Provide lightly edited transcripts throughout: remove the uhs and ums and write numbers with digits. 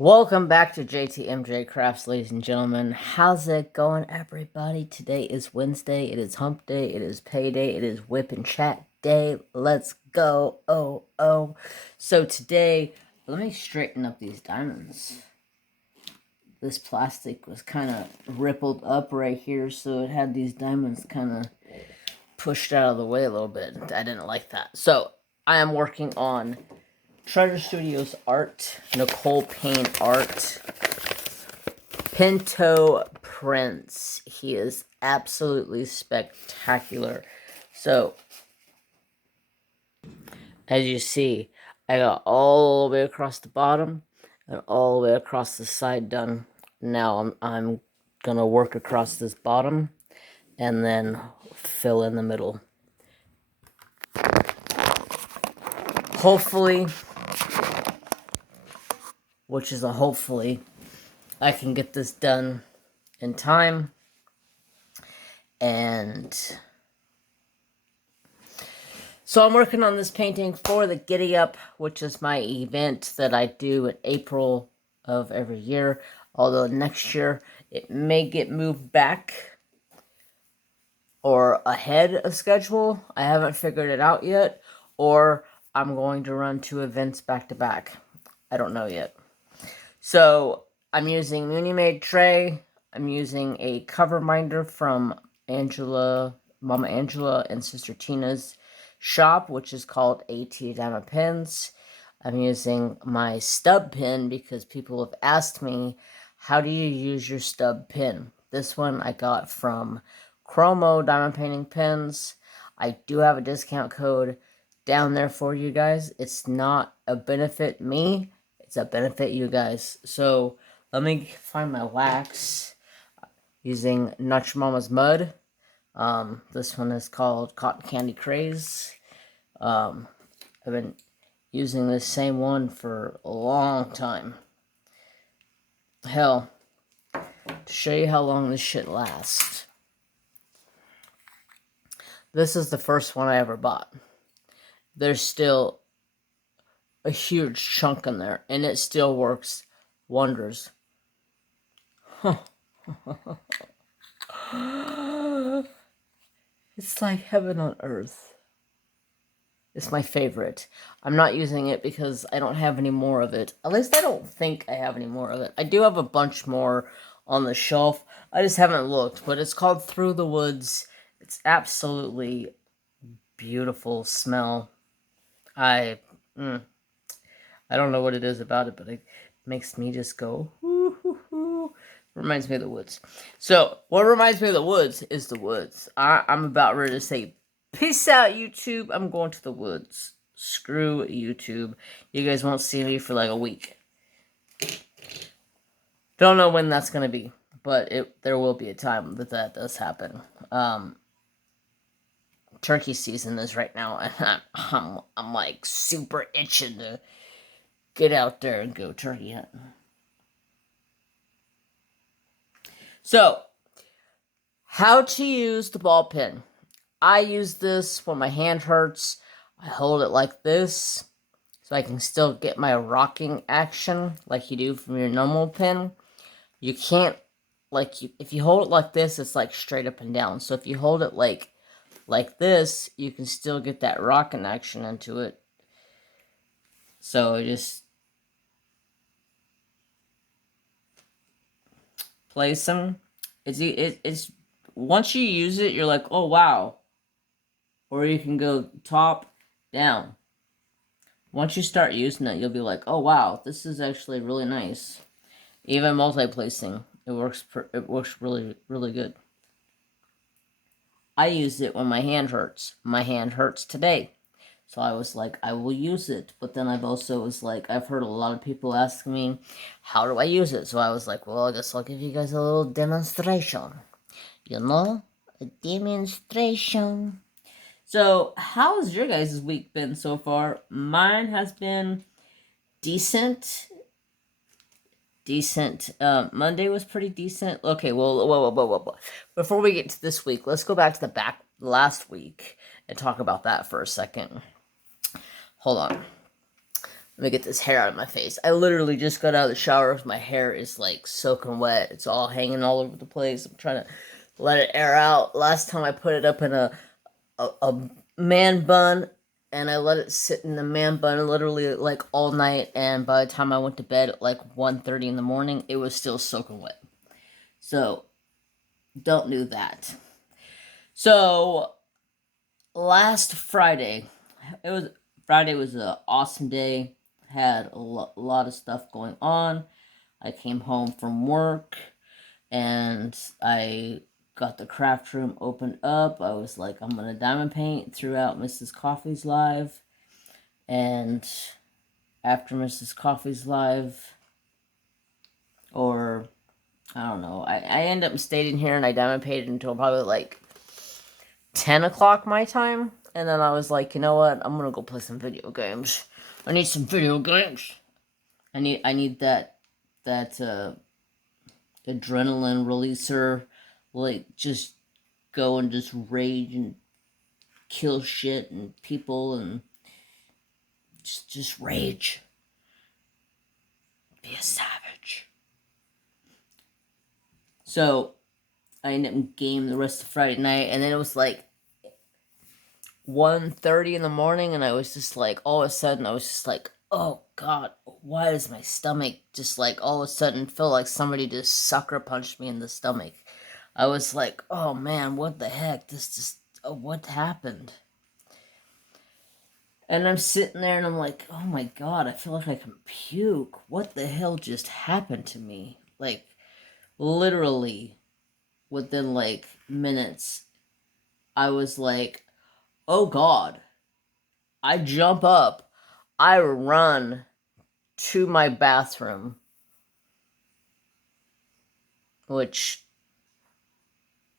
Welcome back to JTMJ Crafts, ladies and gentlemen. How's it going, everybody? Today is Wednesday. It is hump day. It is payday. It is whip and chat day. Let's go. Oh. So today, let me straighten up these diamonds. This plastic was kind of rippled up right here, so it had these diamonds kind of pushed out of the way a little bit. I didn't like that. So I am working on Treasure Studios art, Nicole Payne art, Pinto Prince. He is absolutely spectacular. So, as you see, I got all the way across the bottom and all the way across the side done. Now I'm gonna work across this bottom and then fill in the middle. Hopefully, which is a hopefully, I can get this done in time. And so I'm working on this painting for the Giddy Up, which is my event that I do in April of every year. Although next year it may get moved back or ahead of schedule. I haven't figured it out yet. Or I'm going to run 2 events back to back. I don't know yet. So I'm using Mooney Made Tray. I'm using a cover binder from Momma Angela and Sister Tina's shop, which is called AT Diamond Pins. I'm using my stub pin because people have asked me, how do you use your stub pin? This one I got from Chromo Diamond Painting Pins. I do have a discount code down there for you guys. It's not a benefit me, it's a benefit you guys. So let me find my wax using Notcha Mama's Mud. This one is called Cotton Candy Craze. I've been using this same one for a long time. Hell, to show you how long this shit lasts. This is the first one I ever bought. There's still a huge chunk in there, and it still works wonders. It's like heaven on earth. It's my favorite. I'm not using it because I don't have any more of it. At least I don't think I have any more of it. I do have a bunch more on the shelf. I just haven't looked, but it's called Through the Woods. It's absolutely beautiful smell. I don't know what it is about it, but it makes me just go, hoo, hoo, hoo. Reminds me of the woods. So, what reminds me of the woods is the woods. I'm about ready to say, peace out, YouTube. I'm going to the woods. Screw YouTube. You guys won't see me for like a week. Don't know when that's going to be, but there will be a time that does happen. Turkey season is right now, and I'm like super itching to get out there and go turkey hunting. So, how to use the ball pen. I use this when my hand hurts. I hold it like this so I can still get my rocking action like you do from your normal pen. You can't, if you hold it like this, it's like straight up and down. So if you hold it like this, you can still get that rocking action into it. So just place them. It's once you use it, you're like, oh wow. Or you can go top down. Once you start using it, you'll be like, oh wow, this is actually really nice. Even multi-placing, it works really, really good. I use it when my hand hurts. My hand hurts today. So I was like, I will use it. But then I've also was like, I've heard a lot of people ask me, how do I use it? So I was like, well, I guess I'll give you guys a little demonstration. You know? A demonstration. So, how's your guys' week been so far? Mine has been decent. Monday was pretty decent. Okay, well, whoa. Before we get to this week, let's go back to the last week and talk about that for a second. Hold on. Let me get this hair out of my face. I literally just got out of the shower. My hair is like soaking wet. It's all hanging all over the place. I'm trying to let it air out. Last time I put it up in a man bun, and I let it sit in the man bun literally like all night, and by the time I went to bed at like 1:30 in the morning, it was still soaking wet. So don't do that. So last Friday, Friday was an awesome day. Had a lot of stuff going on. I came home from work and I got the craft room opened up. I was like, I'm gonna diamond paint throughout Mrs. Coffee's live. And after Mrs. Coffee's live, or I don't know, I end up staying here and I diamond painted until probably like 10 o'clock my time. And then I was like, you know what? I'm gonna go play some video games. I need some video games. I need that adrenaline releaser, like just go and just rage and kill shit and people and just rage. Be a savage. So I ended up game the rest of Friday night, and then it was like 1:30 in the morning, and I was just like, all of a sudden, I was just like, oh God, why does my stomach just like all of a sudden feel like somebody just sucker punched me in the stomach? I was like, oh man, what the heck? This just, what happened? And I'm sitting there and I'm like, oh my God, I feel like I can puke. What the hell just happened to me? Like, literally, within like minutes, I was like, oh God. I jump up, I run to my bathroom, which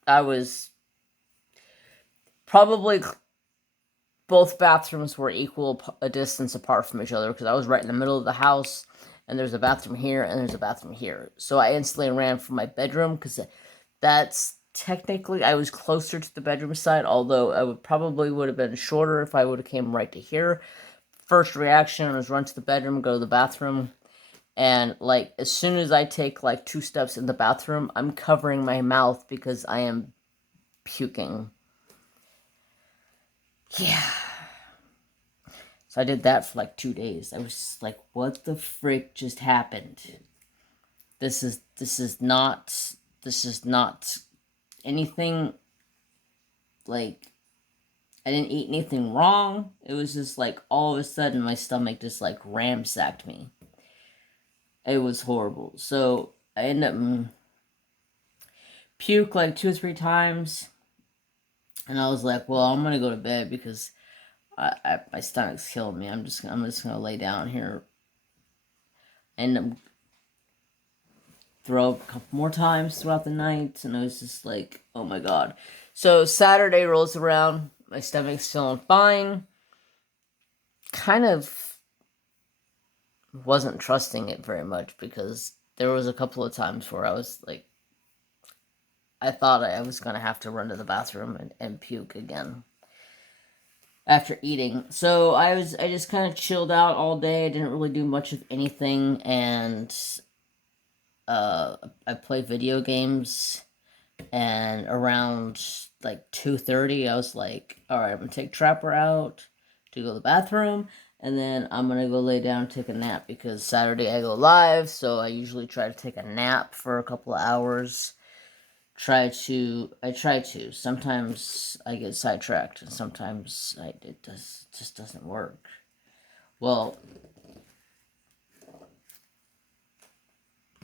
I was probably, both bathrooms were equal a distance apart from each other because I was right in the middle of the house, and there's a bathroom here and there's a bathroom here. So I instantly ran from my bedroom because that's technically, I was closer to the bedroom side, although I would have been shorter if I would have came right to here. First reaction was run to the bedroom, go to the bathroom, and like as soon as I take like 2 steps in the bathroom, I'm covering my mouth because I am puking. Yeah. So I did that for like 2 days. I was just like, what the frick just happened? This is not anything, like, I didn't eat anything wrong. It was just like all of a sudden my stomach just like ramsacked me. It was horrible. So I ended up puke like 2 or 3 times, and I was like, well, I'm gonna go to bed because my stomach's killing me. I'm just gonna lay down here and throw up a couple more times throughout the night, and I was just like, oh my God. So Saturday rolls around, my stomach's feeling fine. Kind of wasn't trusting it very much because there was a couple of times where I was like, I thought I was gonna have to run to the bathroom and puke again after eating. So I just kind of chilled out all day. I didn't really do much of anything, and I played video games. And around like 2:30, I was like, all right, I'm gonna take Trapper out to go to the bathroom, and then I'm gonna go lay down and take a nap because Saturday I go live, so I usually try to take a nap for a couple of hours. I try to. Sometimes I get sidetracked, and sometimes it just doesn't work. Well,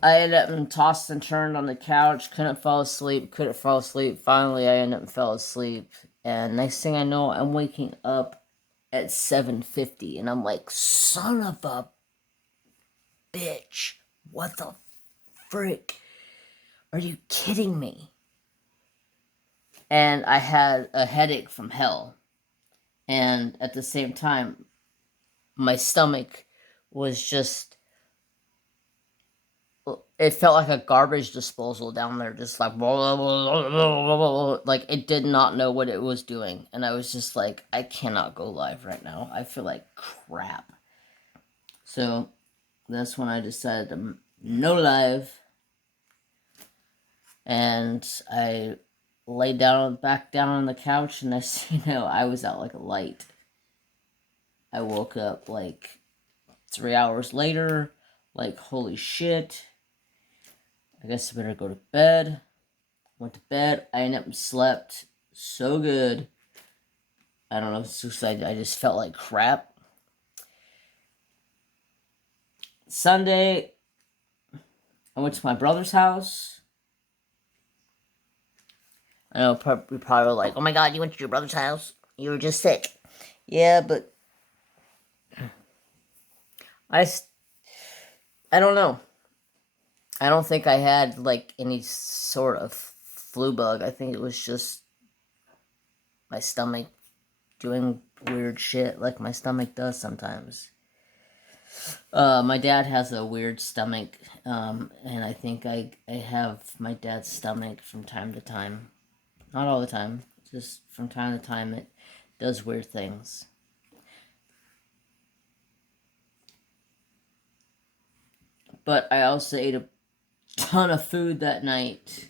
I ended up tossed and turned on the couch, couldn't fall asleep. Finally, I ended up fell asleep, and next thing I know, I'm waking up at 7:50, and I'm like, son of a bitch, what the frick? Are you kidding me? And I had a headache from hell. And at the same time, my stomach was just, it felt like a garbage disposal down there, just like, blah, blah, blah, like it did not know what it was doing. And I was just like, I cannot go live right now. I feel like crap. So that's when I decided to no live. And I laid back down on the couch, and I was out like a light. I woke up like 3 hours later, like, holy shit. I guess I better go to bed. Went to bed. I ended up slept so good. I don't know, it's just I just felt like crap. Sunday, I went to my brother's house. I know we probably were like, oh my god, you went to your brother's house? You were just sick. Yeah, but I don't know. I don't think I had, like, any sort of flu bug. I think it was just my stomach doing weird shit like my stomach does sometimes. My dad has a weird stomach, and I think I have my dad's stomach from time to time. Not all the time, just from time to time it does weird things. But I also ate a ton of food that night.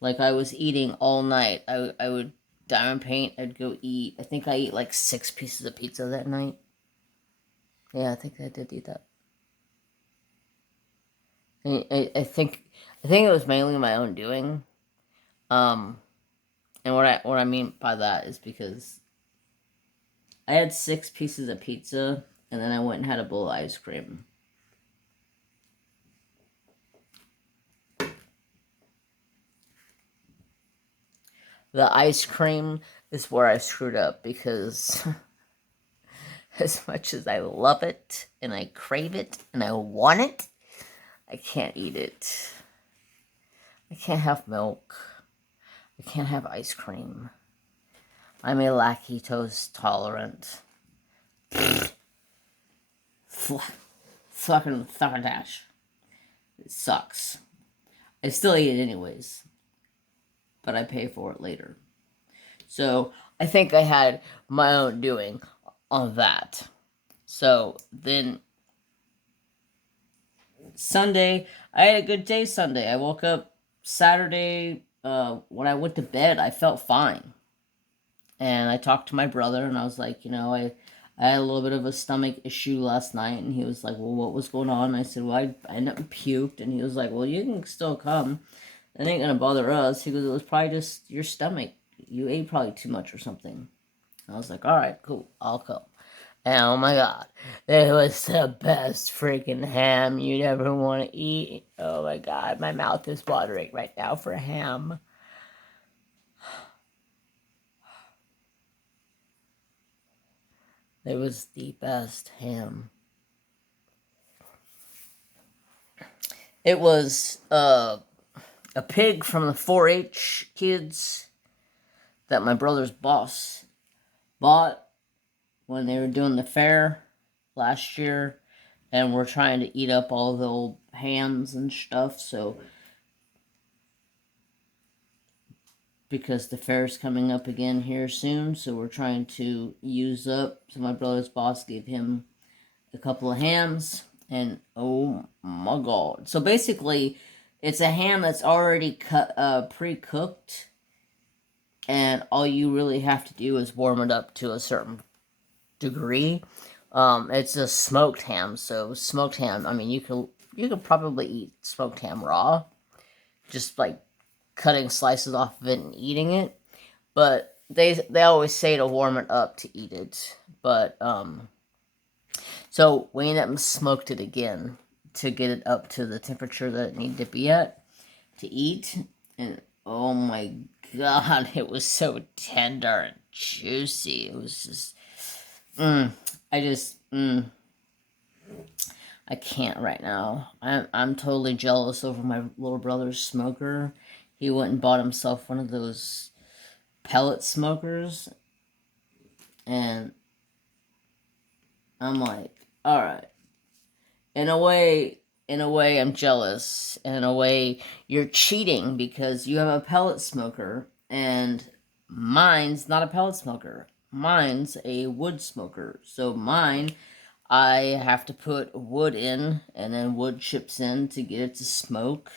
Like, I was eating all night. I would diamond paint, I'd go eat. I think I ate like 6 pieces of pizza that night. Yeah, I think I did eat that. I think it was mainly my own doing. And what I mean by that is because I had 6 pieces of pizza, and then I went and had a bowl of ice cream. The ice cream is where I screwed up, because as much as I love it, and I crave it, and I want it, I can't eat it. I can't have milk. I can't have ice cream. I'm a lactose tolerant. Fucking dash. It sucks. I still eat it anyways, but I pay for it later. So I think I had my own doing on that. So then Sunday, I had a good day Sunday. I woke up Saturday, when I went to bed, I felt fine. And I talked to my brother, and I was like, I had a little bit of a stomach issue last night. And he was like, well, what was going on? And I said, well, I ended up puked. And he was like, well, you can still come. That ain't gonna bother us. He goes, it was probably just your stomach. You ate probably too much or something. I was like, all right, cool, I'll come. And oh my god, it was the best freaking ham you'd ever want to eat. Oh my god, my mouth is watering right now for ham. It was the best ham. It was a pig from the 4-H kids that my brother's boss bought when they were doing the fair last year, and we're trying to eat up all the old hams and stuff. So because the fair's coming up again here soon, so we're trying to use up. So my brother's boss gave him a couple of hams, and oh my god. So basically, it's a ham that's already cut, pre-cooked, and all you really have to do is warm it up to a certain degree. It's a smoked ham, so smoked ham, I mean, you could probably eat smoked ham raw, just like cutting slices off of it and eating it. But they always say to warm it up to eat it. But so we ended up smoked it again to get it up to the temperature that it needed to be at to eat. And oh my god, it was so tender and juicy. It was just I can't right now. I'm totally jealous over my little brother's smoker. He went and bought himself one of those pellet smokers, and I'm like, all right. In a way, I'm jealous. And in a way, you're cheating because you have a pellet smoker, and mine's not a pellet smoker. Mine's a wood smoker. So mine, I have to put wood in and then wood chips in to get it to smoke.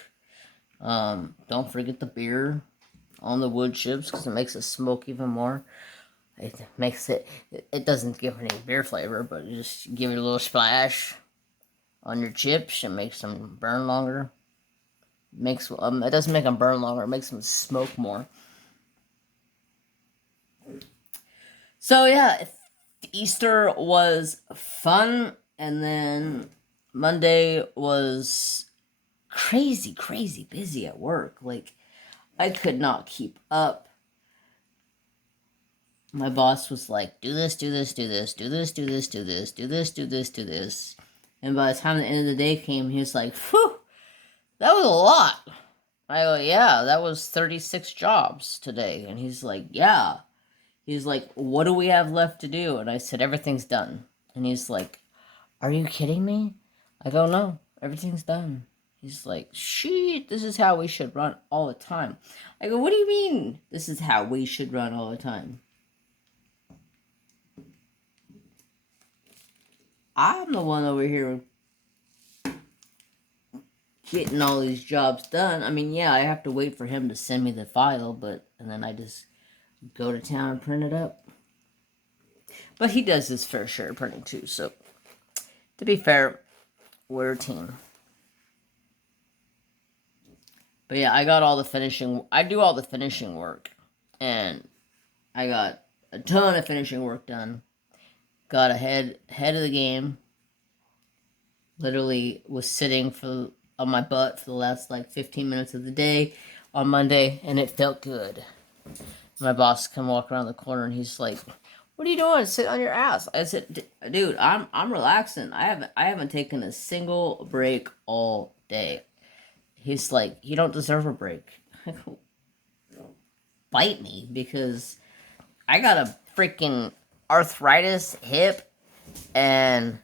Don't forget the beer on the wood chips because it makes it smoke even more. It makes it doesn't give any beer flavor, but it just give it a little splash on your chips and makes them burn longer. It doesn't make them burn longer, it makes them smoke more. So yeah, Easter was fun, and then Monday was crazy busy at work. Like, I could not keep up. My boss was like, do this, do this, do this, do this, do this, do this, do this, do this, do this. And by the time the end of the day came, he was like, whew, that was a lot. I go, yeah, that was 36 jobs today. And he's like, yeah. He's like, what do we have left to do? And I said, everything's done. And he's like, are you kidding me? I go, no, everything's done. He's like, shit, this is how we should run all the time. I go, what do you mean this is how we should run all the time? I'm the one over here getting all these jobs done. I mean, yeah, I have to wait for him to send me the file, and then I just go to town and print it up. But he does his fair share of printing too, so to be fair, we're a team. But yeah, I do all the finishing work, and I got a ton of finishing work done. Got ahead of the game. Literally was sitting on my butt for the last 15 minutes of the day on Monday, and it felt good. My boss come walk around the corner, and he's like, "What are you doing? Sit on your ass." I said, "Dude, I'm relaxing. I haven't taken a single break all day." He's like, "You don't deserve a break." Bite me, because I got a freaking arthritis hip and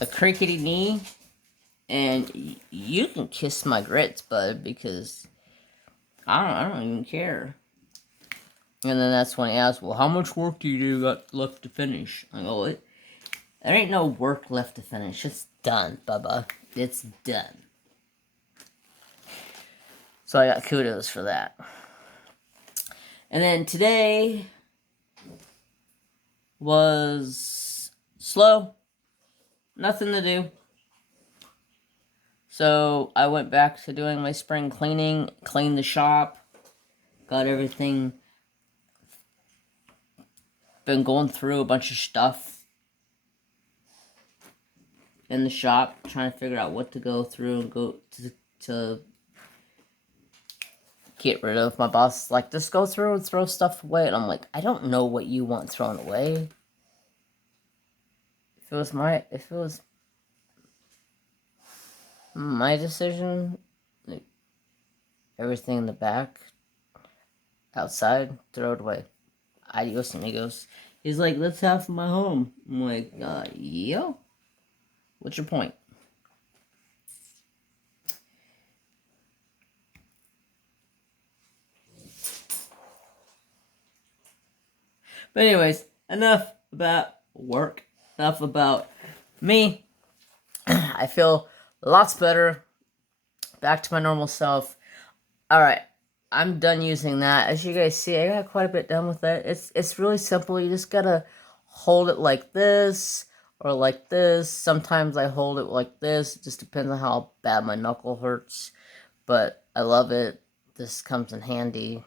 a crickety knee, and you can kiss my grits, bud, because I don't even care. And then that's when he asked, well, how much work do you got left to finish? I go, there ain't no work left to finish. It's done, Bubba. It's done. So I got kudos for that. And then today was slow. Nothing to do. So I went back to doing my spring cleaning, cleaned the shop, got everything. Been going through a bunch of stuff in the shop, trying to figure out what to go through and go to get rid of. My boss is like, just go through and throw stuff away. And I'm like, I don't know what you want thrown away. If it was my decision, everything in the back, outside, throw it away. Adios amigos. He's like, let's have my home. I'm like, yo, what's your point? But anyways, enough about work. Enough about me. I feel lots better. Back to my normal self. Alright, I'm done using that. As you guys see, I got quite a bit done with it. It's really simple. You just gotta hold it like this or like this. Sometimes I hold it like this. It just depends on how bad my knuckle hurts. But I love it. This comes in handy.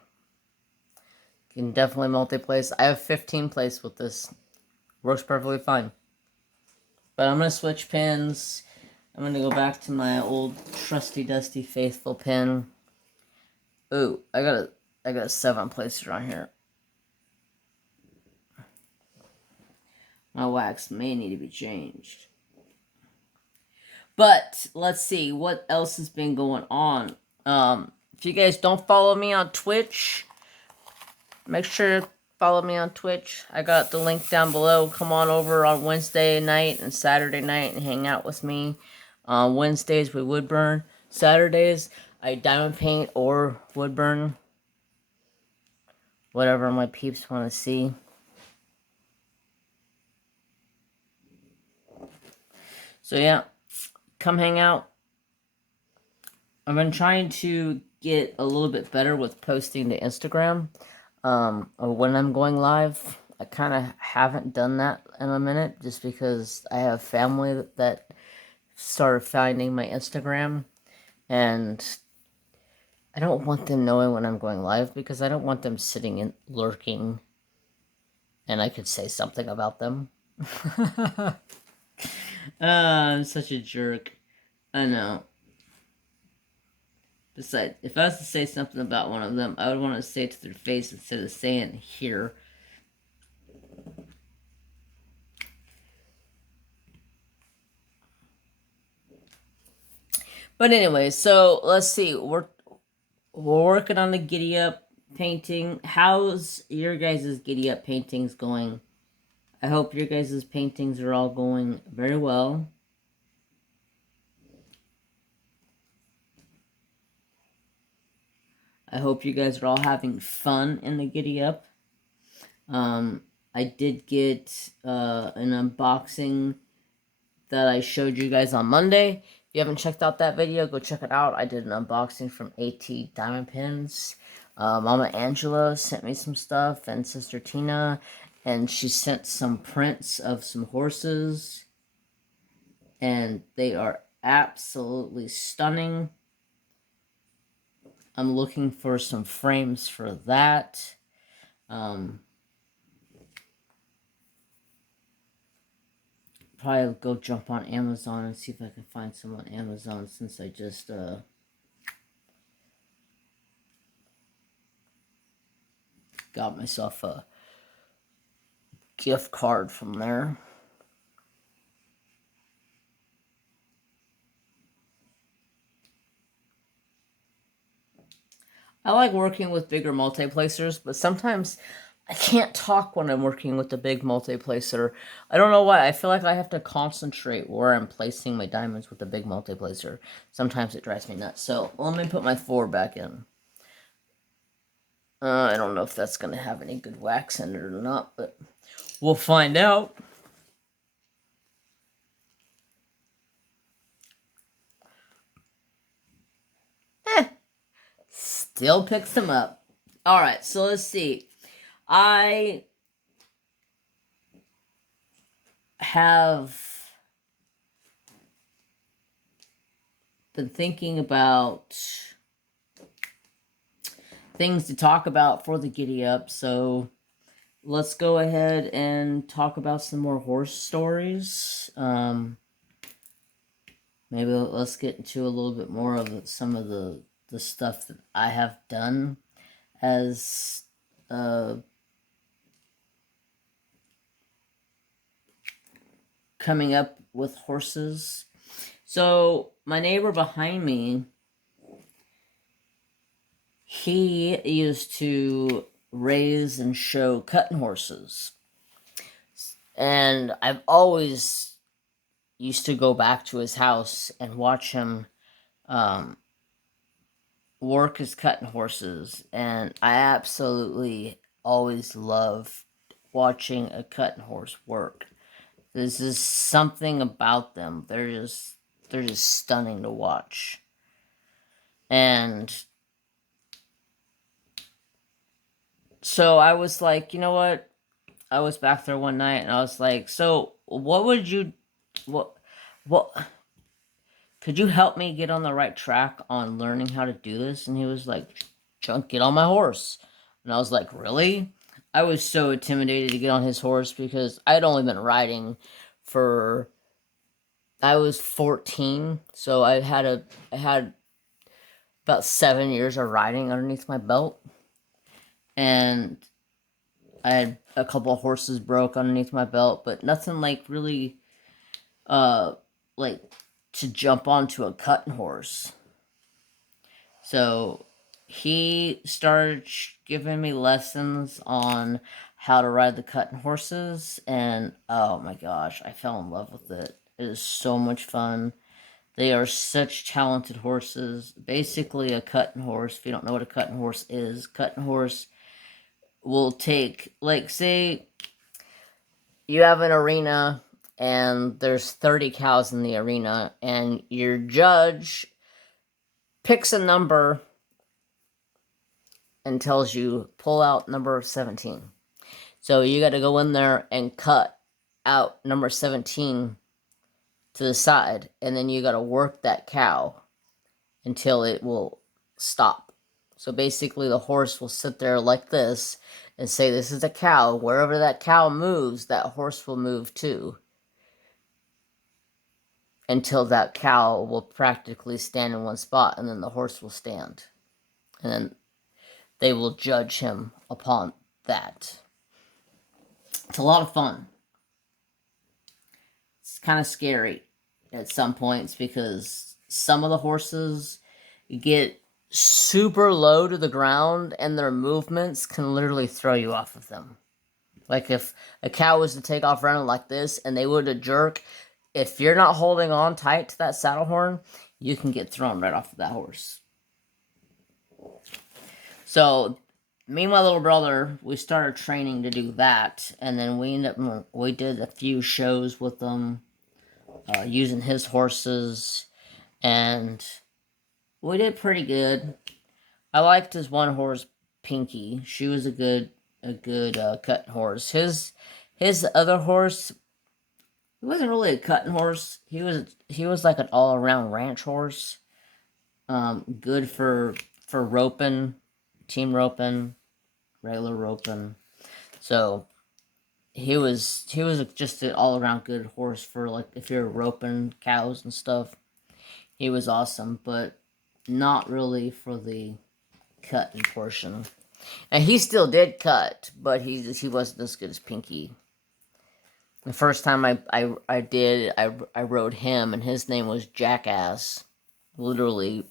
You can definitely multi-place. I have 15 place with this. Works perfectly fine. But I'm going to switch pins. I'm going to go back to my old trusty dusty faithful pin. Ooh, I got 7 places around here. My wax may need to be changed. But let's see what else has been going on. If you guys don't follow me on Twitch, make sure to follow me on Twitch. I got the link down below. Come on over on Wednesday night and Saturday night and hang out with me. Wednesdays we wood burn. Saturdays I diamond paint or wood burn. Whatever my peeps want to see. So yeah, come hang out. I've been trying to get a little bit better with posting to Instagram when I'm going live. I kind of haven't done that in a minute just because I have family that started finding my Instagram, and I don't want them knowing when I'm going live because I don't want them sitting and lurking and I could say something about them. I'm such a jerk. I know. Besides, if I was to say something about one of them, I would want to say it to their face instead of saying it here. But anyway, so let's see. We're working on the Giddy Up painting. How's your guys' Giddy Up paintings going? I hope your guys' paintings are all going very well. I hope you guys are all having fun in the Giddy Up. I did get an unboxing that I showed you guys on Monday. If you haven't checked out that video, go check it out. I did an unboxing from AT Diamond Pins. Mama Angela sent me some stuff, and Sister Tina, and she sent some prints of some horses, and they are absolutely stunning. I'm looking for some frames for that. Probably go jump on Amazon and see if I can find some on Amazon since I just got myself a gift card from there. I like working with bigger multiplacers, but sometimes I can't talk when I'm working with a big multiplacer. I don't know why. I feel like I have to concentrate where I'm placing my diamonds with the big multiplacer. Sometimes it drives me nuts. So let me put my 4 back in. I don't know if that's going to have any good wax in it or not, but we'll find out. Still picks them up. Alright, so let's see. I have been thinking about things to talk about for the Giddy Up, so let's go ahead and talk about some more horse stories. Maybe let's get into a little bit more of some of the stuff that I have done as coming up with horses. So my neighbor behind me, he used to raise and show cutting horses, and I've always used to go back to his house and watch him work his cutting horses, and I absolutely always love watching a cutting horse work. There's just something about them. They're just stunning to watch. And so I was like, you know what? I was back there one night and I was like, so what would you what could you help me get on the right track on learning how to do this? And he was like, Chunk, get on my horse. And I was like, really? I was so intimidated to get on his horse because I'd only been riding for, I was 14, so I had about 7 years of riding underneath my belt, and I had a couple of horses broke underneath my belt, but nothing like really like to jump onto a cutting horse. So he started giving me lessons on how to ride the cutting horses, and oh my gosh, I fell in love with it. It is so much fun. They are such talented horses. Basically, a cutting horse, if you don't know what a cutting horse is, cutting horse will take, like, say you have an arena and there's 30 cows in the arena, and your judge picks a number and tells you, pull out number 17. So you got to go in there and cut out number 17 to the side, and then you got to work that cow until it will stop. So basically the horse will sit there like this and say, this is a cow. Wherever that cow moves, that horse will move too, until that cow will practically stand in one spot, and then the horse will stand. And then they will judge him upon that. It's a lot of fun. It's kind of scary at some points because some of the horses get super low to the ground and their movements can literally throw you off of them. Like if a cow was to take off running like this and they would have jerk, if you're not holding on tight to that saddle horn, you can get thrown right off of that horse. So me and my little brother, we started training to do that, and then we did a few shows with them using his horses, and we did pretty good. I liked his one horse, Pinky. She was a good cutting horse. His other horse, he wasn't really a cutting horse. He was like an all around ranch horse. Good for roping, team roping, regular roping. So he was just an all around good horse for like if you're roping cows and stuff. He was awesome, but not really for the cutting portion. And he still did cut, but he wasn't as good as Pinky. The first time I rode him, and his name was Jackass. Literally,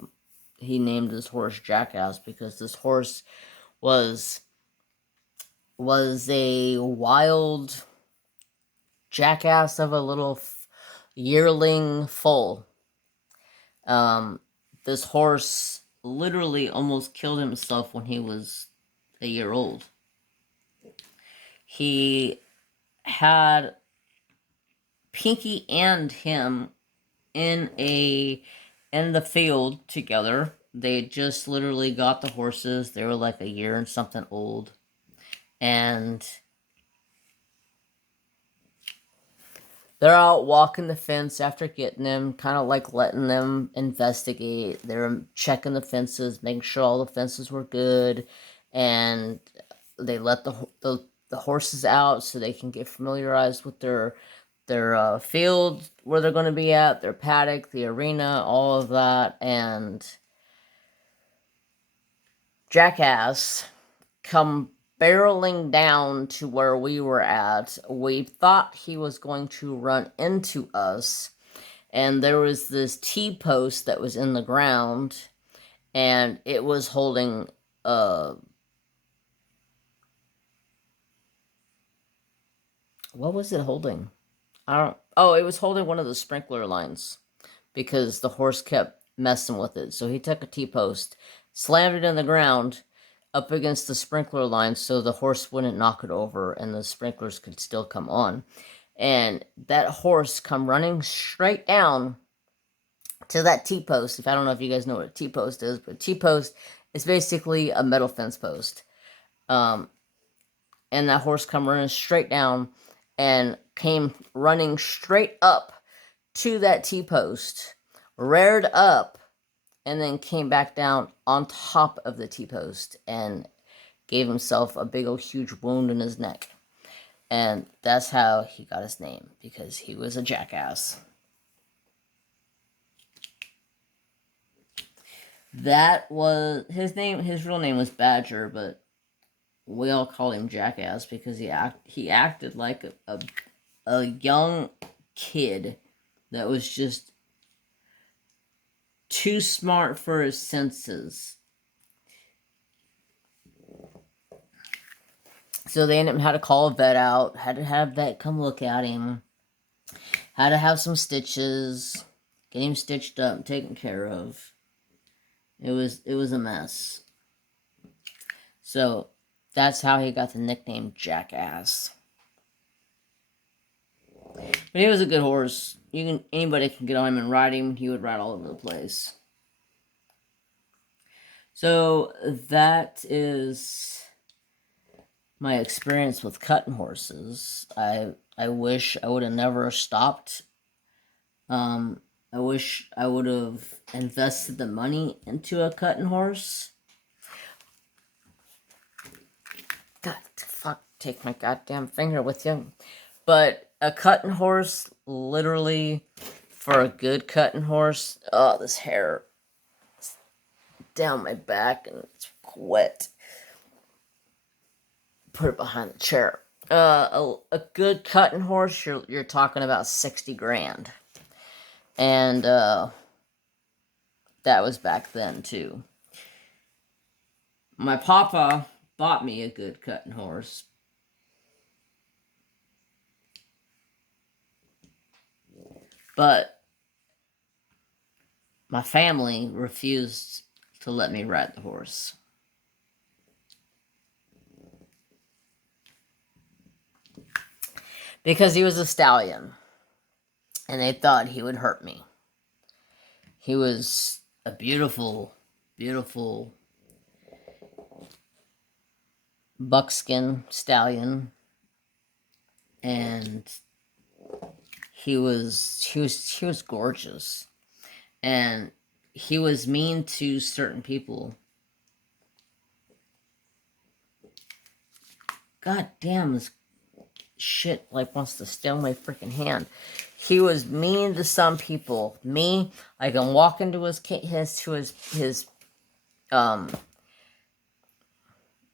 he named his horse Jackass because this horse was a wild jackass of a little yearling foal. This horse literally almost killed himself when he was a year old. He had Pinky and him in the field together. They just literally got the horses. They were like a year and something old. And they're out walking the fence after getting them, kind of like letting them investigate. They're checking the fences, making sure all the fences were good. And they let the horses out so they can get familiarized with their field where they're going to be at, their paddock, the arena, all of that. And Jackass come barreling down to where we were at. We thought he was going to run into us, and there was this T-post that was in the ground, and it was holding what was it holding? It was holding one of the sprinkler lines because the horse kept messing with it. So he took a T-post, slammed it in the ground up against the sprinkler line so the horse wouldn't knock it over and the sprinklers could still come on. And that horse come running straight down to that T-post. If I don't know if you guys know what a T-post is, but T-post is basically a metal fence post. And that horse come running straight down and came running straight up to that T-post, reared up, and then came back down on top of the T-post and gave himself a big old huge wound in his neck. And that's how he got his name, because he was a jackass. That was his name. His real name was Badger, but we all called him Jackass because he acted like a young kid that was just too smart for his senses. So they ended up had to call a vet out, had to have a vet come look at him, had to have some stitches, get him stitched up, taken care of. It was a mess. So that's how he got the nickname Jackass. But he was a good horse. Anybody can get on him and ride him. He would ride all over the place. So that is my experience with cutting horses. I wish I would have never stopped. I wish I would have invested the money into a cutting horse. God, fuck, take my goddamn finger with you. But a cutting horse, literally, for a good cutting horse, oh, this hair is down my back and it's wet. Put it behind the chair. A good cutting horse, you're talking about 60 grand. And that was back then too. My papa bought me a good cutting horse. But my family refused to let me ride the horse. Because he was a stallion. And they thought he would hurt me. He was a beautiful, beautiful buckskin stallion. And he was gorgeous. And he was mean to certain people. God damn, this shit wants to steal my freaking hand. He was mean to some people. Me, I can walk into his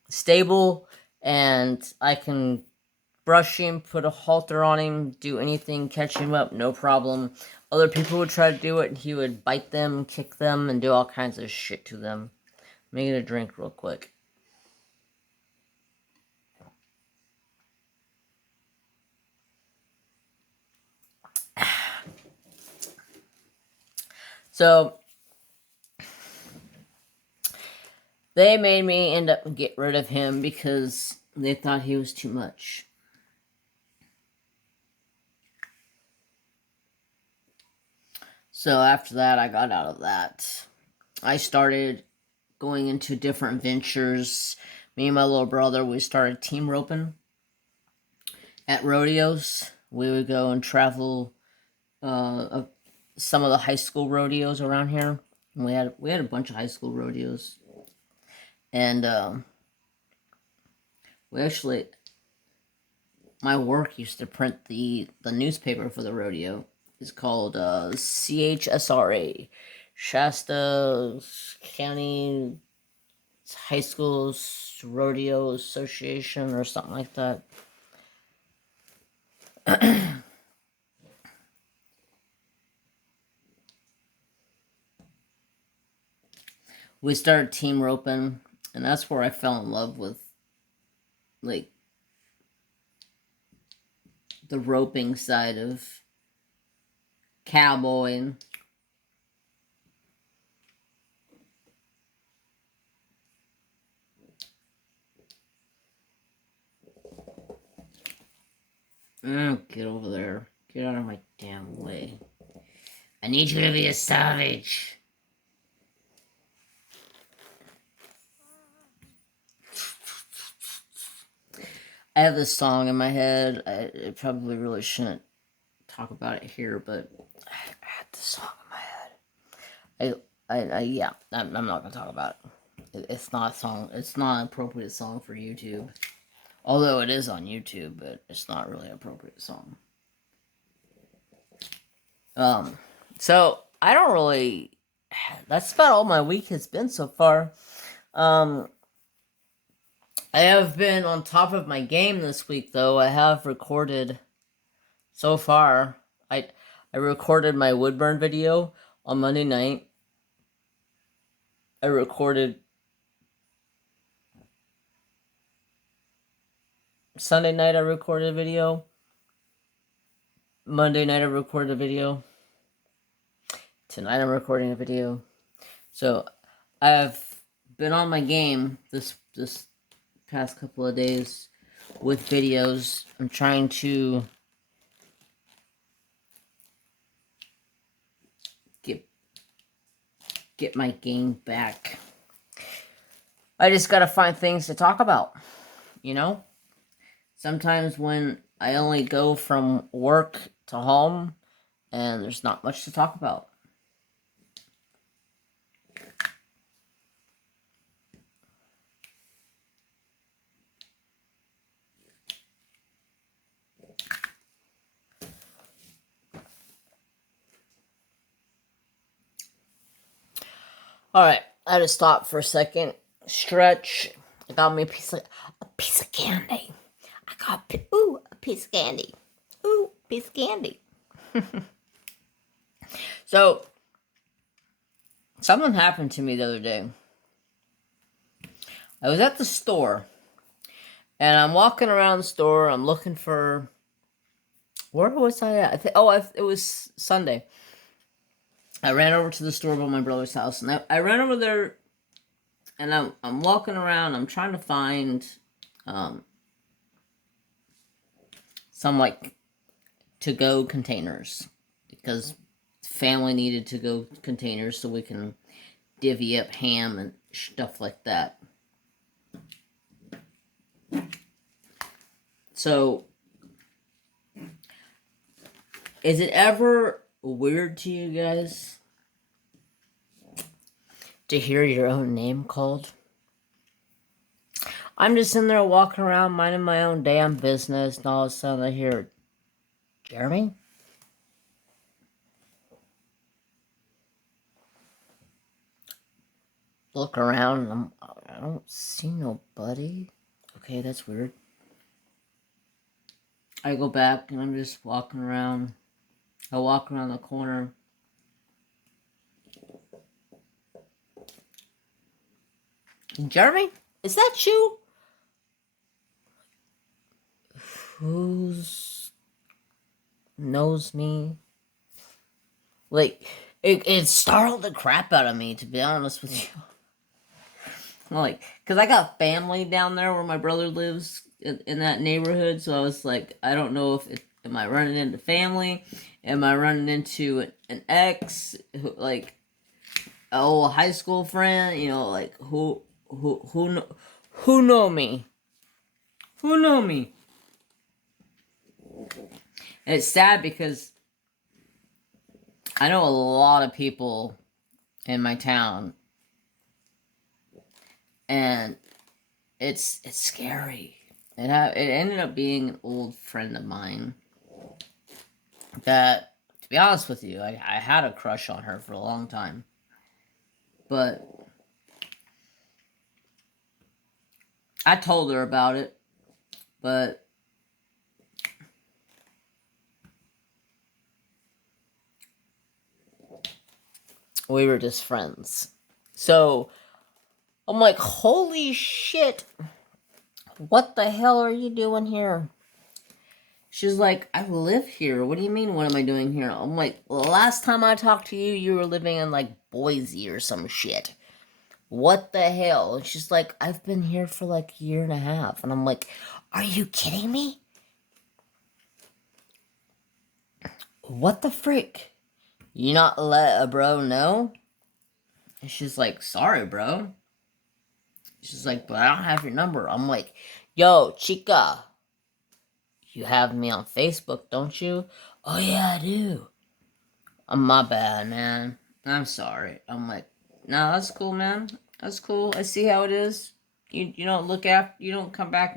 stable and I can brush him, put a halter on him, do anything, catch him up, no problem. Other people would try to do it and he would bite them, kick them, and do all kinds of shit to them. Let me get a drink real quick. So they made me end up get rid of him because they thought he was too much. So after that, I got out of that. I started going into different ventures. Me and my little brother, we started team roping at rodeos. We would go and travel some of the high school rodeos around here. And we had a bunch of high school rodeos. And we actually, my work used to print the newspaper for the rodeo. It's called CHSRA, Shasta County High School Rodeo Association or something like that. We started team roping, and that's where I fell in love with, like, the roping side of cowboying. Get over there. Get out of my damn way. I need you to be a savage. I have this song in my head. I probably really shouldn't talk about it here, but I had this song in my head. Yeah, I'm not gonna talk about it. It's not a song. It's not an appropriate song for YouTube. Although it is on YouTube, but it's not really an appropriate song. So I don't really. That's about all my week has been so far. I have been on top of my game this week, though. I have recorded so far. I recorded my woodburn video on Monday night. I recorded Sunday night. I recorded a video. Monday night I recorded a video. Tonight I'm recording a video. So I've been on my game this past couple of days with videos. I'm trying to get my game back. I just gotta find things to talk about, you know? Sometimes when I only go from work to home and there's not much to talk about. Alright, I had to stop for a second. Stretch. I got me a piece of candy. I got a piece of candy. Ooh, piece of candy. So, something happened to me the other day. I was at the store, and I'm walking around the store. I'm looking for... Where was I at? It was Sunday. I ran over to the store by my brother's house, and I ran over there, and I'm walking around. I'm trying to find some, like, to-go containers, because family needed to-go containers so we can divvy up ham and stuff like that. So, is it ever weird to you guys to hear your own name called? I'm just in there walking around minding my own damn business, and all of a sudden I hear, Jeremy? Look around, and I don't see nobody. Okay, that's weird. I go back, and I'm just walking around. I walk around the corner. Jeremy? Is that you? Who knows me? Like, it startled the crap out of me, to be honest with you. Like, because I got family down there where my brother lives in that neighborhood, so I was like, I don't know if am I running into family? Am I running into an ex? Like, an old high school friend? You know, like, who know me? Who know me? And it's sad because I know a lot of people in my town, and it's scary. It ended up being an old friend of mine that, to be honest with you, I had a crush on her for a long time. But I told her about it, but we were just friends. So I'm like, holy shit, what the hell are you doing here? She's like, I live here. What do you mean, what am I doing here? I'm like, well, last time I talked to you, you were living in, like, Boise or some shit. What the hell? And she's like, I've been here for, like, a year and a half. And I'm like, are you kidding me? What the frick? You not let a bro know? And she's like, sorry, bro. She's like, but I don't have your number. I'm like, yo, chica, you have me on Facebook, don't you? Oh, yeah, I do. My bad, man. I'm sorry. I'm like, no, that's cool, man. That's cool. I see how it is. You don't look after, you don't come back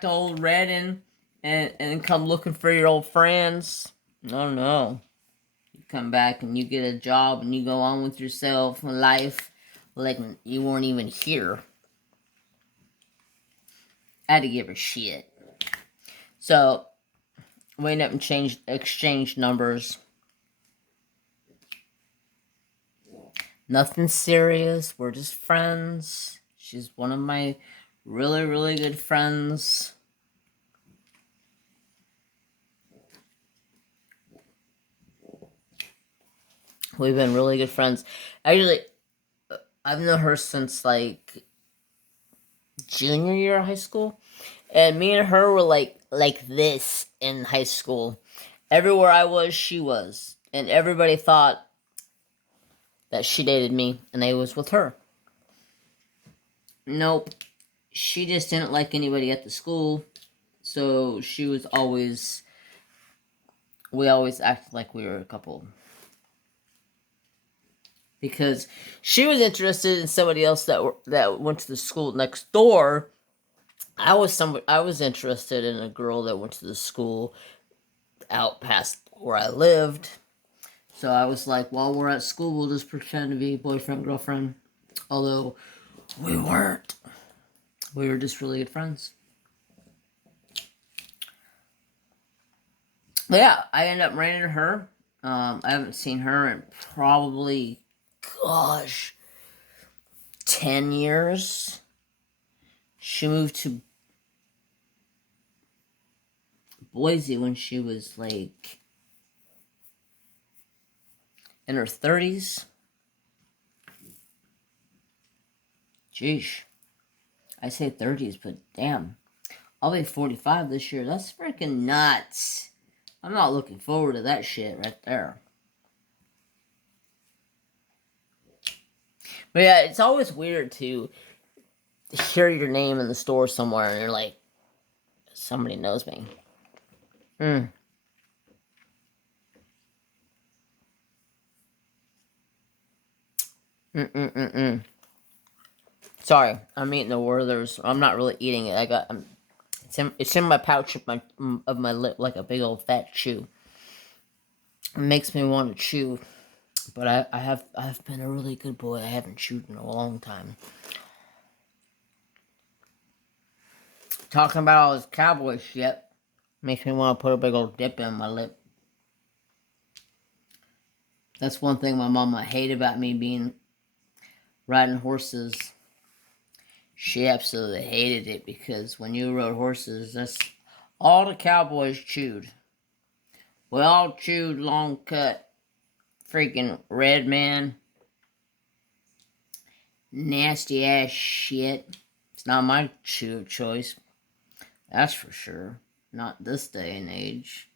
to old Red and come looking for your old friends. No. You come back and you get a job and you go on with yourself and life like you weren't even here. I had to give her shit. So we ended up exchanged numbers. Nothing serious. We're just friends. She's one of my really, really good friends. We've been really good friends. Actually, I've known her since, like, junior year of high school. And me and her were like this in high school. Everywhere I was, she was. And everybody thought that she dated me, and I was with her. Nope. She just didn't like anybody at the school, so she was always... We always acted like we were a couple. Because she was interested in somebody else that went to the school next door. I was interested in a girl that went to the school out past where I lived. So I was like, while we're at school, we'll just pretend to be boyfriend, girlfriend. Although we weren't. We were just really good friends. But yeah, I ended up renting her. I haven't seen her in probably, gosh, 10 years. She moved to Boise when she was like in her 30s. Jeez. I say 30s, but damn. I'll be 45 this year. That's freaking nuts. I'm not looking forward to that shit right there. But yeah, it's always weird to hear your name in the store somewhere and you're like, somebody knows me. Sorry, I'm eating the Werther's. I'm not really eating it. It's in my pouch of my lip like a big old fat chew. It makes me want to chew, but I've been a really good boy. I haven't chewed in a long time. Talking about all this cowboy shit makes me want to put a big old dip in my lip. That's one thing my mama hated about me riding horses. She absolutely hated it because when you rode horses, that's all the cowboys chewed. We all chewed long cut, freaking red man. Nasty ass shit. It's not my chew of choice. That's for sure. Not this day and age.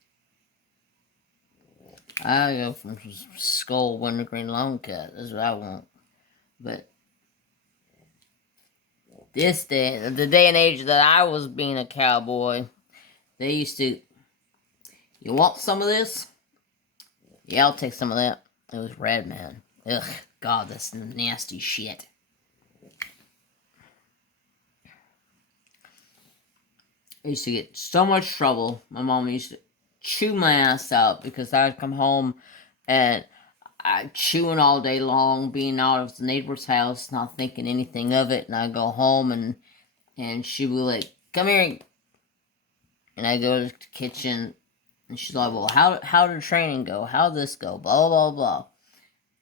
I go from skull wintergreen long cut. That's what I want. But this day, the day and age that I was being a cowboy, they used to, you want some of this? Yeah, I'll take some of that. It was red, man. Ugh, God, that's nasty shit. I used to get so much trouble. My mom used to chew my ass out because I would come home and I chewing all day long, being out of the neighbor's house, not thinking anything of it, and I go home and she would be like, "Come here," and I go to the kitchen, and she's like, "Well, how did training go? How'd this go? Blah blah blah."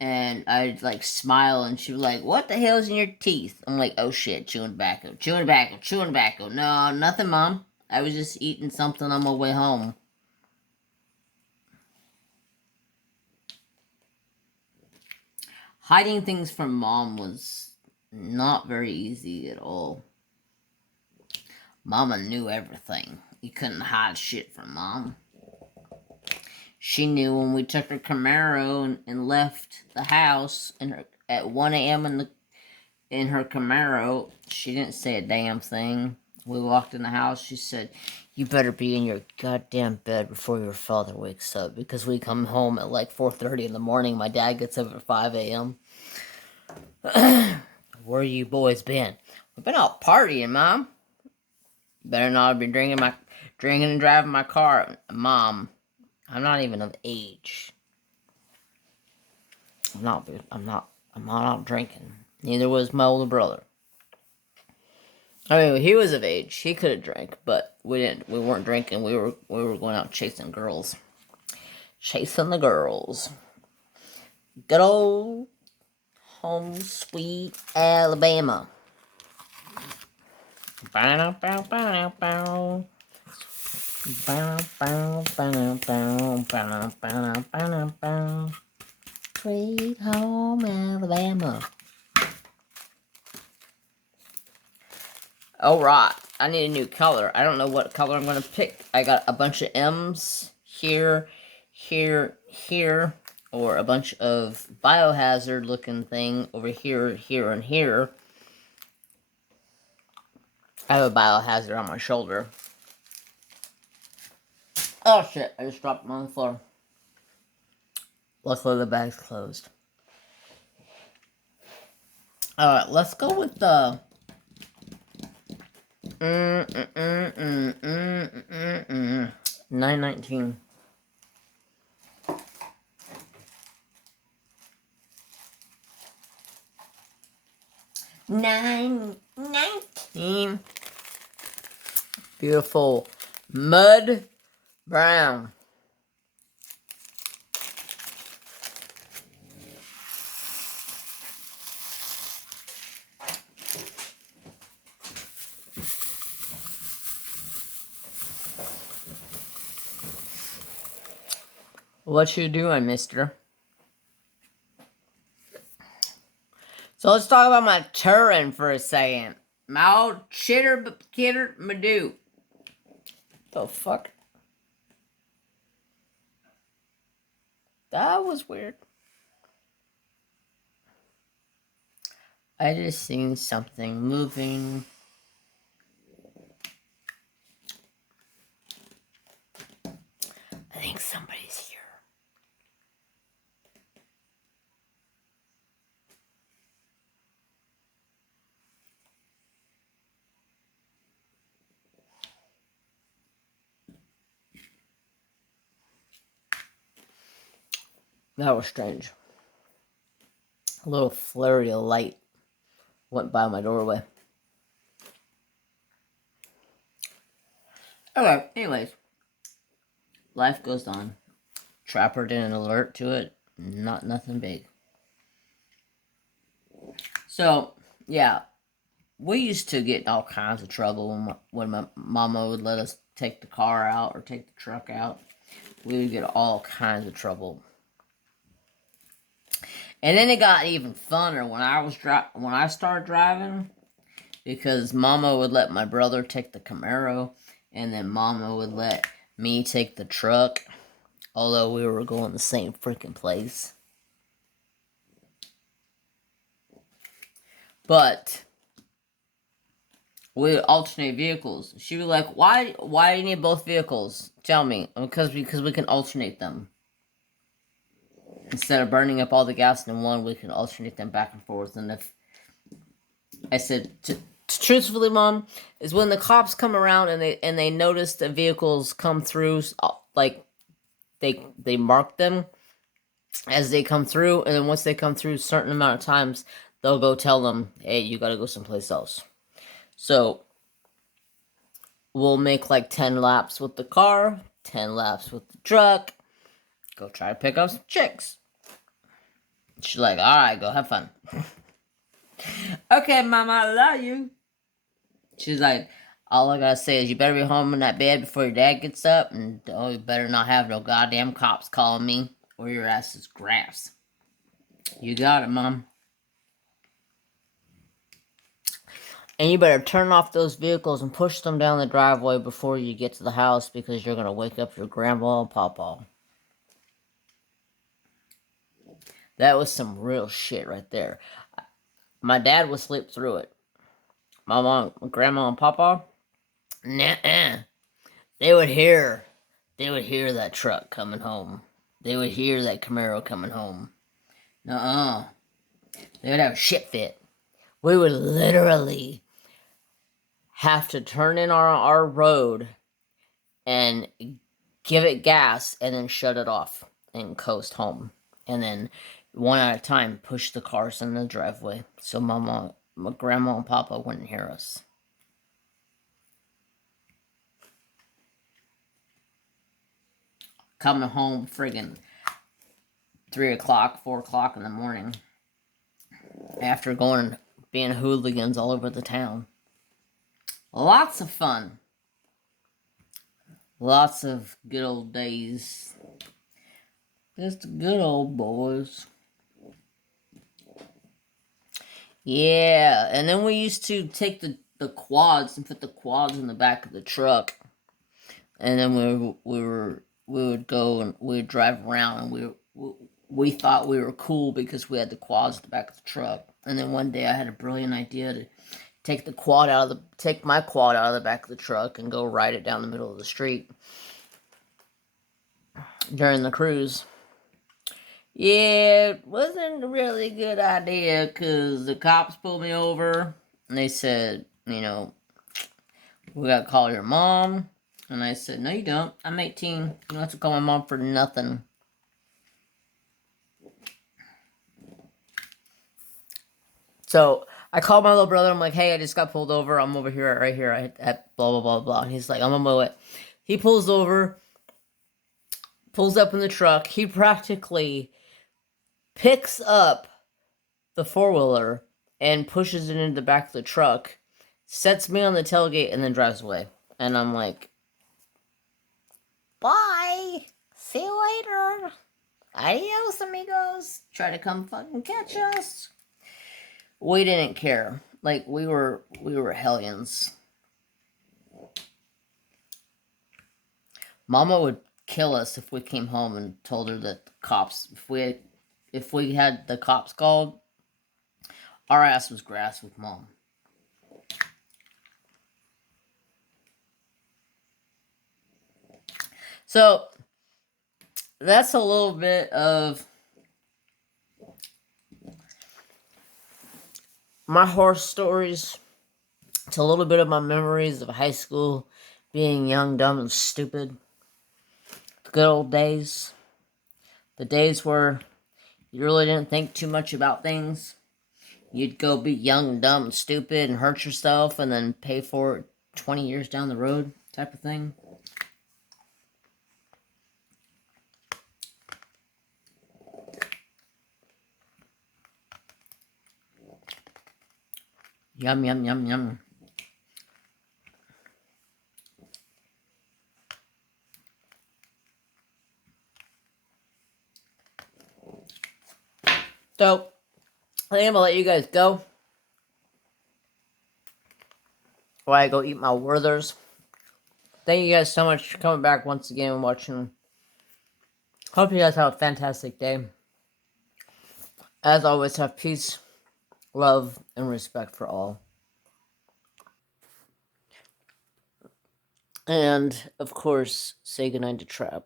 And I'd like smile, and she'd be like, "What the hell's in your teeth?" I'm like, "Oh shit, chewing tobacco, chewing tobacco, chewing tobacco." No, nothing, Mom. I was just eating something on my way home. Hiding things from Mom was not very easy at all. Mama knew everything. You couldn't hide shit from Mom. She knew when we took her Camaro and left the house at 1 a.m. in her Camaro. She didn't say a damn thing. We walked in the house. She said, "You better be in your goddamn bed before your father wakes up." Because we come home at like 4:30 in the morning. My dad gets up at 5 a.m. Where you boys been? We've been out partying, Mom. Better not be drinking and driving my car. Mom, I'm not even of age. I'm not out drinking. Neither was my older brother. I mean, he was of age. He could have drank, but we didn't. We weren't drinking. We were going out chasing girls. Chasing the girls. Good old home sweet Alabama. Bow, bow, bow, bow. Bow, bow, bow, bow, bow, bow, bow, bow. Sweet home Alabama. Alright, I need a new color. I don't know what color I'm going to pick. I got a bunch of M's here, here, here. or a bunch of biohazard looking thing over here, here, and here. I have a biohazard on my shoulder. Oh shit, I just dropped them on the floor. Luckily the bag's closed. Alright, let's go with the... 919. $9.19. Beautiful mud brown. What you doing, mister? So let's talk about my Turin for a second. My old chitter kitter madoo. The fuck? That was weird. I just seen something moving. I think somebody's here. That was strange. A little flurry of light went by my doorway. Okay, anyways. Life goes on. Trapper didn't alert to it. Nothing big. So, yeah. We used to get in all kinds of trouble when my mama would let us take the car out or take the truck out. We would get all kinds of trouble. And then it got even funner when I started driving, because Mama would let my brother take the Camaro, and then Mama would let me take the truck, although we were going the same freaking place. But we would alternate vehicles. She was like, "Why do you need both vehicles? Tell me." Because we can alternate them. Instead of burning up all the gas in one, we can alternate them back and forth. And if I said, truthfully, Mom, is when the cops come around and they notice the vehicles come through, like they mark them as they come through, and then once they come through a certain amount of times, they'll go tell them, "Hey, you gotta go someplace else." So we'll make like 10 laps with the car, 10 laps with the truck. Go try to pick up some chicks. She's like, "Alright, go have fun." "Okay, Mama, I love you." She's like, "All I gotta say is you better be home in that bed before your dad gets up, and you better not have no goddamn cops calling me, or your ass is grass." "You got it, Mom." "And you better turn off those vehicles and push them down the driveway before you get to the house, because you're gonna wake up your grandma and pawpaw." That was some real shit right there. My dad would sleep through it. My mom, grandma, and papa, nah. They would hear that truck coming home. They would hear that Camaro coming home. Nuh-uh. They would have a shit fit. We would literally have to turn in our road and give it gas and then shut it off and coast home. And then one at a time push the cars in the driveway so my grandma and papa wouldn't hear us. Coming home friggin' 3 o'clock, 4 o'clock in the morning after going being hooligans all over the town. Lots of fun. Lots of good old days. Just good old boys. Yeah, and then we used to take the quads and put the quads in the back of the truck. And then we would go and we would drive around, and we thought we were cool because we had the quads at the back of the truck. And then one day I had a brilliant idea to take my quad out of the back of the truck and go ride it down the middle of the street during the cruise. Yeah, it wasn't a really good idea because the cops pulled me over and they said, you know, we gotta call your mom. And I said, no, you don't. I'm 18. You don't have to call my mom for nothing. So I called my little brother. I'm like, hey, I just got pulled over. I'm over here, right here at blah, blah, blah, blah. And he's like, I'm on my way. He pulls over, pulls up in the truck. He practically picks up the four-wheeler and pushes it into the back of the truck, sets me on the tailgate, and then drives away. And I'm like, bye. See you later. Adios, amigos. Try to come fucking catch us. We didn't care. Like, we were hellions. Mama would kill us if we came home and told her that the cops, if we had the cops called, our ass was grass with Mom. So that's a little bit of my horror stories. It's a little bit of my memories of high school, being young, dumb, and stupid. The good old days. The days where you really didn't think too much about things. You'd go be young, dumb, and stupid and hurt yourself and then pay for it 20 years down the road type of thing. Yum, yum, yum, yum. So, I think I'm going to let you guys go while I go eat my Werthers. Thank you guys so much for coming back once again and watching. Hope you guys have a fantastic day. As always, have peace, love, and respect for all. And, of course, say goodnight to Trap.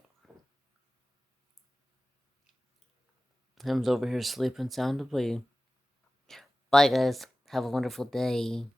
Him's over here sleeping soundly. Bye, guys. Have a wonderful day.